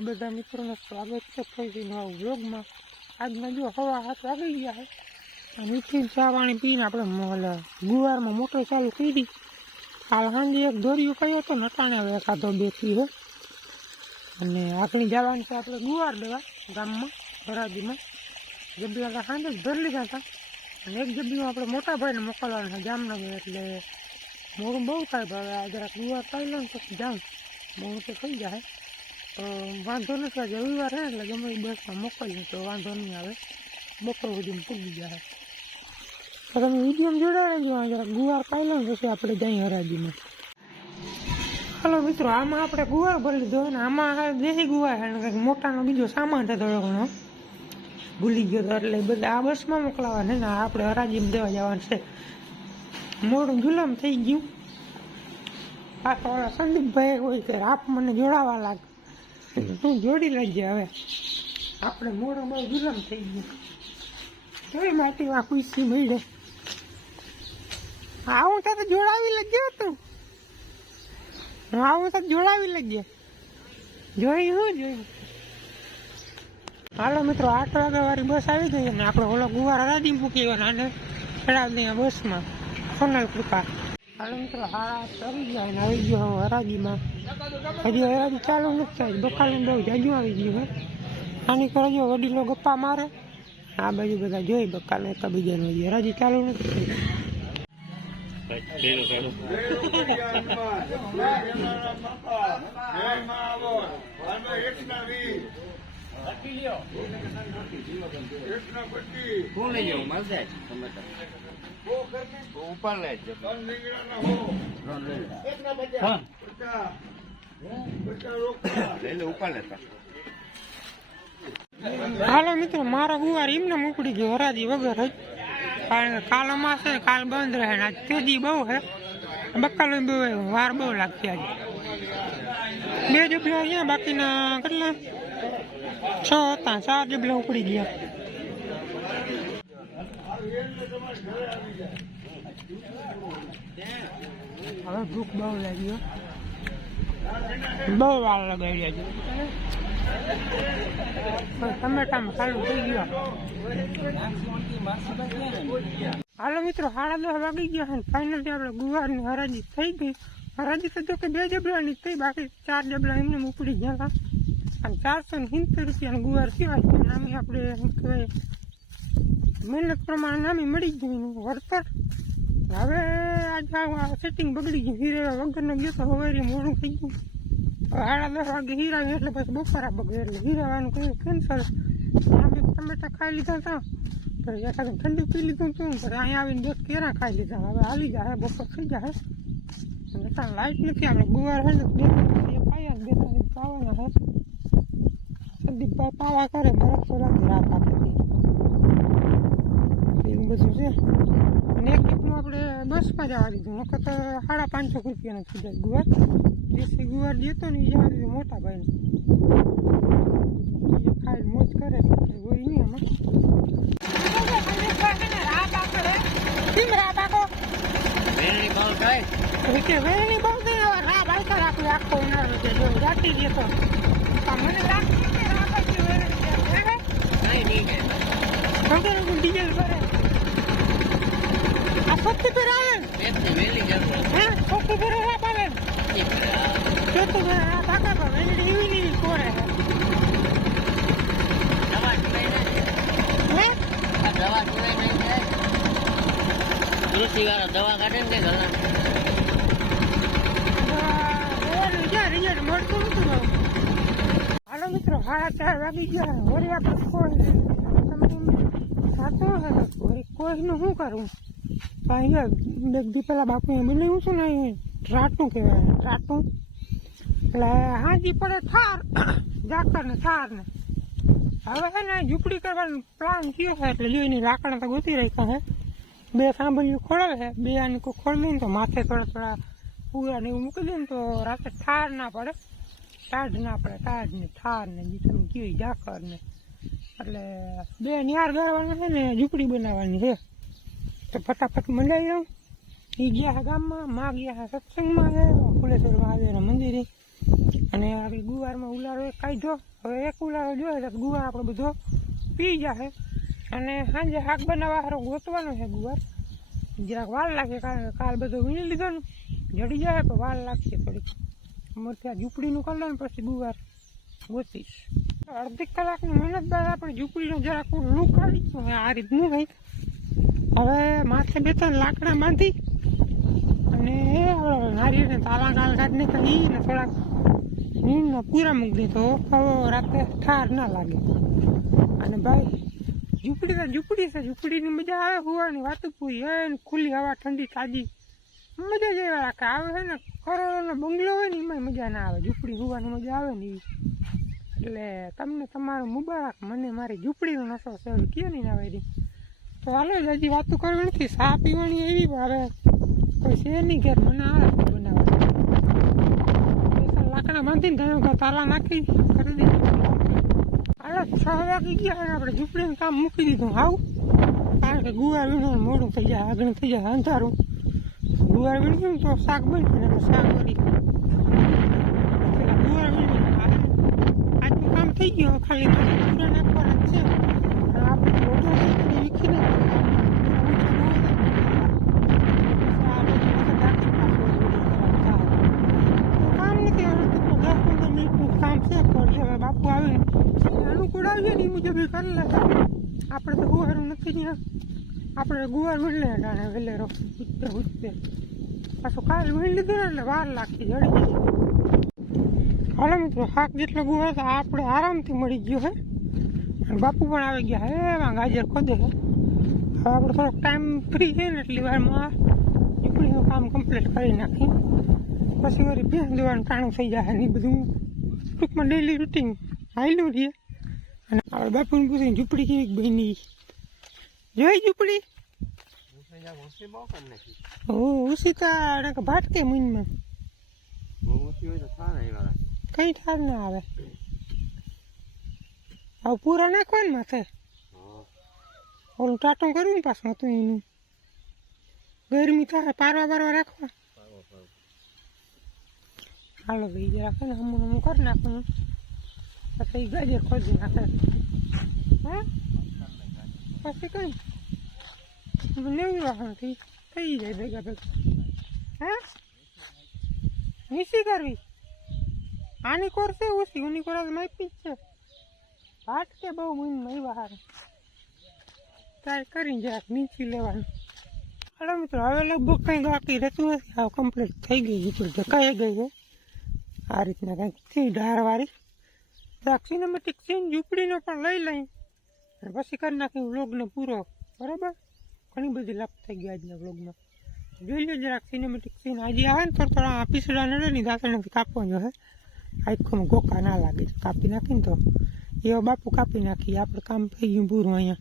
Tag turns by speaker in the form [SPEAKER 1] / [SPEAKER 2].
[SPEAKER 1] બધા મિત્રોનું સ્વાગત છે. ફરીથી નવા વ્લોગમાં. આજના જો હવા હાથ વાગી ગયા છે. અને ઉઠીને ચા પાણી પીને આપણે મોલ, ગુવારમાં મોટર ચાલુ કરી કાલ સાંજે એક દોર્યું કયો હતો નટાણે હવે એકાદો બેઠી હો અને આખણી જવાની છે આપણે ગુવાર દેવા ગામમાં, ભરાજીમાં. જબલા આપણે સાંજે જ ભરી લીધા હતા. અને એક જબ્બીમાં આપણે મોટા ભાઈને મોકલવાના છે, જામનગર એટલે મોડું બહુ થાય ભાવે આ જરાક ગુવાર પાઈ લો ને પછી જાઉં. મોડું તો થઈ જાય. તો વાંધો નથી, આજે રવિવાર હે, એટલે ગમે બસમાં મોકલીએ તો વાંધો નહીં આવે. બપોર સુધી પૂગી જાય. તો તમે વીડિયો જોડાવા જરાક ગુવાર પાઈ લો ને પછી આપણે જઈએ હરાજીમાં હલો મિત્રો, આમાં આપણે ગુવાર ભરી લીધો અને આમાં દેશી ગુવાર અને કંઈક મોટાનો બીજો સામાન છે થોડો ઘણો ભૂલી ગયો તો, એટલે બધા આ બસમાં મોકલાવા છે ને આપણે હરાજીમાં દેવા જવાનું છે. મોડું જુલમ થઈ ગયું. આ સંદીપભાઈ હોય કે આપ મને જોડાવા લાગ તું જોડી લેજે હવે. આપણે બહુ જુલમ થઈ ગયો. જોઈ માટીમાં ખુશી મળે. આવું તો જોડાવી લગ્યો તું હું આવું તો જોડાવી લાગ્યો. જોઈ હું જોયું? હાલો મિત્રો, આઠ વાગ્યા વાળી બસ આવી ગઈ અને આપણે ઓલો ગુવાર રાજી મૂકી અને ચડાવી દઈએ બસમાં. સોનલ કૃપા. હાલો મિત્રો હાડા ચડી ગયા અને આવી ગયો હરાજીમાં. હજી હરાજી ચાલુ નથી થાય. બકાલું બહુ જાજુ આવી ગયું હે. આની કરજો વડીલો ગપ્પા મારે, આ બાજુ બધા જોઈ બકાલ એકબીજાનું હજી હરાજી ચાલુ નથી થઈ
[SPEAKER 2] ઉપર લે
[SPEAKER 1] હાલો મિત્રો, મારો ગુવાર એમને ઉપડી ગયો, હરાજી વગર જ. કારણ કે કાલ અમાસ કાલ બંધ રહે ને આજ તેજી બહુ છે બકાલો બહુ વાર બહુ લાગશે આજે. બે જબલા અહીંયા, બાકીના કેટલા? છ હતા, ચાર જબલા ઉપડી ગયા. હવે ભૂખ બહુ લાગી. બહુ વાર લગાડી છે. ટમેટામાં ચાલુ થઈ ગયો. હાલો મિત્રો, સાડા દસ વાગી ગયા અને ફાઇનલી આપણે ગુવારની હરાજી થઈ ગઈ. હરાજી તો કે બે ડબલાની થઈ, બાકી ચાર જબલા એમને ઉપડી ગયા. અને ચારસો ને સિત્તેર રૂપિયાનું ગુવાર સિવાય નામી આપણે કહેવાય, મહેનત પ્રમાણે નામી મળી ગયું વળતર હવે આજે સેટિંગ બગડી ગયું હીરે વગરનો ગયો તો હવે મોડું થઈ ગયું. સાડા દસ વાગે હીરાવી એટલે પછી બપોરા બગડે એટલે હીરાવાનું કયું કેન્સલ અમે ટમેટા ખાઈ લીધા હતા. પછી એકાદ ઠંડી પી લીધું હતું. પછી અહીંયા આવીને દસ કેરા ખાઈ લીધા. હવે હાલી જાય બપોર થઈ જાય ત્યાં લાઈટ નથી આપણે ગુવાર હોય બે પાયા બે ત્રણ પાવાના હોય સંદીપભાઈ પાવા કરે, બરફ લાગે રાત આખી એવું બધું છે. આપણે બસમાં જવા દીધું નકર તો સાડા પાંચસો રૂપિયાનો થઈ જાય ગુવાર. દેશી ગુવાર જતો ને એ જવા દીધું મોટા ભાઈને. ખાઈ મોજ કરે કોઈ હોય નહીં એમાં. ડીઝલ ભરે. સસ્તી પર આવે હે? સસ્તી પર રા પાવે જો તો આ બાકા પર વેણી એવી નહીં કોરે.
[SPEAKER 2] દવા
[SPEAKER 1] હે
[SPEAKER 2] કૃષિ વાળા દવા કાઢે ને ઘણા
[SPEAKER 1] હાલો મિત્રો સાડા ચાર વાગી ગયા. વળી આપણે કોઈ સાચો હે કોઈનું શું કરું? અહીંયા બે દી પહેલાં બાપુએ બનાવ્યું છે ને અહીં રાટું કહેવાય. રાટું એટલે હાજી પડે થાર. જાકર ને થાર ને. હવે છે ને, ઝૂંપડી કરવાનો પ્લાન થયો છે, એટલે જોઈને લાકડા તો ગોતી રાખ્યા છે. બે સાંભળ્યું ખોળે છે, બે આની કોઈ ખોળ ને તો માથે થોડા થોડા પૂરા ને એવું મૂકી દે ને તો રાતે ઠાર ના પડે. ટાઢ ના પડે ટાઢ ને ઠાર ને જે તમે કીધું ઝાકર ને. એટલે બે નિહાર કરવાના છે ને, ઝૂંપડી બનાવવાની છે. તો ફટાફટ મંડાઈ જાઉં એ ગયા હા ગામમાં, માં ગયા હા સત્સંગમાં ગયો ફુલેશ્વર મહાદેવના મંદિરે. અને આ ગુવારમાં ઉલારો એક કાઢ્યો. હવે એક ઉલારો જોઈએ તો ગુવાર આપણો બધો પી જશે અને સાંજે શાક બનાવવા સારો ગોતવાનો છે ગુવાર. જરાક વાર લાગે કારણ કે કાલ બધો વીણી લીધો ને, જડી જાય પણ વાર લાગશે થોડીક. મોટી આ ઝૂંપડીનું કલર પછી ગુવાર ગોતીશ. અડધી કલાકની મહેનત બાદ આપણે ઝૂંપડીનું જરાક લૂક આવી આ રીતનું કંઈક હવે માથે બે ત્રણ લાકડા બાંધી અને નારિયેળને તાલા ગાલ કાઢને કરી ને થોડાક નીંદમાં પૂરા મૂકી દીધો. હવે રાતે ઠાર ના લાગે. અને ભાઈ, ઝૂંપડી તો ઝૂંપડી છે. ઝૂંપડીની મજા આવે હોવાની વાત પૂરી. હે ને ખુલ્લી હવા, ઠંડી, તાજી. મજા જ એવા રાખે આવે છે ને કરોડોનો બંગલો હોય ને એમાં મજા ના આવે. ઝૂંપડી હોવાની મજા આવે ને એટલે તમને તમારો મુબારક. મને મારી ઝૂંપડીનો નશો હવે કયો નહીં આવે તો હાલો જ હજી વાતો કરવી નથી સા પીવાની એવી હવે કોઈ છે નહીં ઘેર. મને આવે બનાવવા. લાકડા બાંધીને કે તાલા નાખી, કરી દીધું છ વાગી ગયા આપણે ઝૂંપડીનું કામ મૂકી દીધું. હાવ. કારણ કે ગુવાર વીણવાનું મોડું થઈ જાય, આગળ થઈ જાય, અંધારું. ગુવાર વીણ્યું તો શાક બનશે ને શાક બની ગુવાર વીણી આજનું કામ થઈ ગયું ખાલી નાખવાના છે અને આપણે રોટો વીખી કામ નથી આવડતું તો દસ પંદર મિનિટનું કામ છે પણ હવે બાપુ આવે અનુકૂળ આવીએ ને એ મુજબ કરી લે આપણે તો ગુવારું નથી ત્યાં આપણે ગુવાર વીણ લે ડાણે વેલેરો ઉચતે ઉચતે પાછું કાલ વીણ લીધું ને એટલે વાર લાગતી જડી જાય હાલો મિત્રો, શાક જેટલો ગુવાર તો આપણે આરામથી મળી ગયો હે. બાપુ પણ આવી ગયા હે, એમાં ગાજર ખોદે હે. હવે આપણે થોડોક ટાઈમ ફ્રી છે ને એટલી વારમાં ઝૂંપડીનું કામ કમ્પ્લીટ કરી નાખી પછી વળી ભેંસ દેવાનું ટાણું થઈ જાય ને બધું. ટૂંકમાં ડેલી રૂટીન હાઈલું રહીએ આપણે બાપુને પૂછીને ઝૂંપડી કેવી બની? જોઈ ઝૂંપડી? ઓ ઉસીતા કે ભાટકે મનમાં? કઈ ઠાર ના આવે. હવે પૂરા નાખવા ને માથે? ઓલું ટાટું કરવું ને પાછું હતું એનું. ગરમી થાય, પારવા બારવા રાખવા. હાલો ભાઈ છે ને હમણાં કર કરી નાખું. પછી ગાજર ખોદી નાખે હા પછી કઈ નવી વાહનથી થઈ જાય ભેગા ભેગા હા નીચી કરવી આની કોર છે ઓછી ઉની કોર માપી જ છે ભાટ કે બહુ મહિનમાં એવા હારે ટ્રાય કરીને જરાક નીચી લેવાનું હાલો મિત્રો હવે લગભગ કંઈ બાકી રહેતું નથી હવે કમ્પ્લીટ થઈ ગઈ ઝૂંપડી ઢકાઈ ગઈ છે આ રીતના કંઈકથી ઢારવાળી જરાક સિનેમેટિક સીન ઝૂંપડીનો પણ લઈ લઈ. અને પછી કરી નાખી વ્લોગને પૂરો. બરાબર? ઘણી બધી લાભ થઈ ગઈ આજના વ્લોગમાં. જોઈ લો જરાક સિનેમેટિક સીન. આજે આવે ને થોડા થોડા પીસડા નડે ને દાંતણથી કાપવાનો છે આખોમાં ગોકા ના લાગે. કાપી નાખીને તો. એવા બાપુ કાપી નાખીએ આપણે કામ થઈ ગયું પૂરું અહીંયા.